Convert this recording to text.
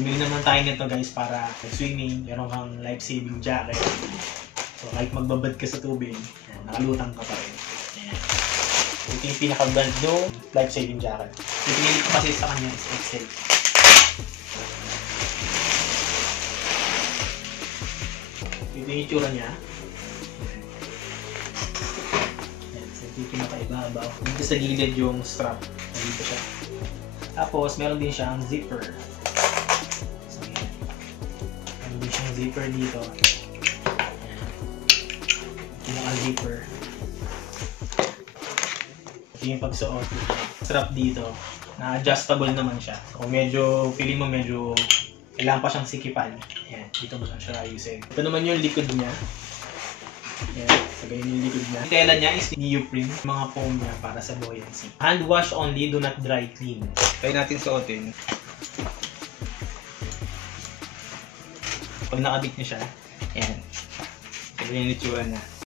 bumili naman tayo nito guys para swimming, meron kang life-saving jacket. So kahit magbabad ka sa tubig, nakalutang ka pa rin. Ayan. Ito yung pinaka-brand no life-saving jacket. Yung pinili ko kasi sa kanya is XL. Ito yung itsura niya. Ayan. So ito yung pinaka-ibabaw. Dito sa gilid yung strap. Dito siya. Tapos meron din siyang zipper. So ayan. Meron din siyang zipper dito. Pinaka-zipper. Ito yung pagsuot. Strap dito. Na-adjustable naman siya. Kung medyo, feeling mo medyo kailangan pa siyang sikipan. Ayan, dito mo siya ayusin. Ito naman yung likod niya. Ayan, so ganyan yung likod niya. Yung tela niya is neoprene. Mga foam niya para sa buoyancy. Hand wash only, do not dry clean. Kaya natin suotin. Pag nakabit niya siya, ayan. So ganyan yung itsura niya.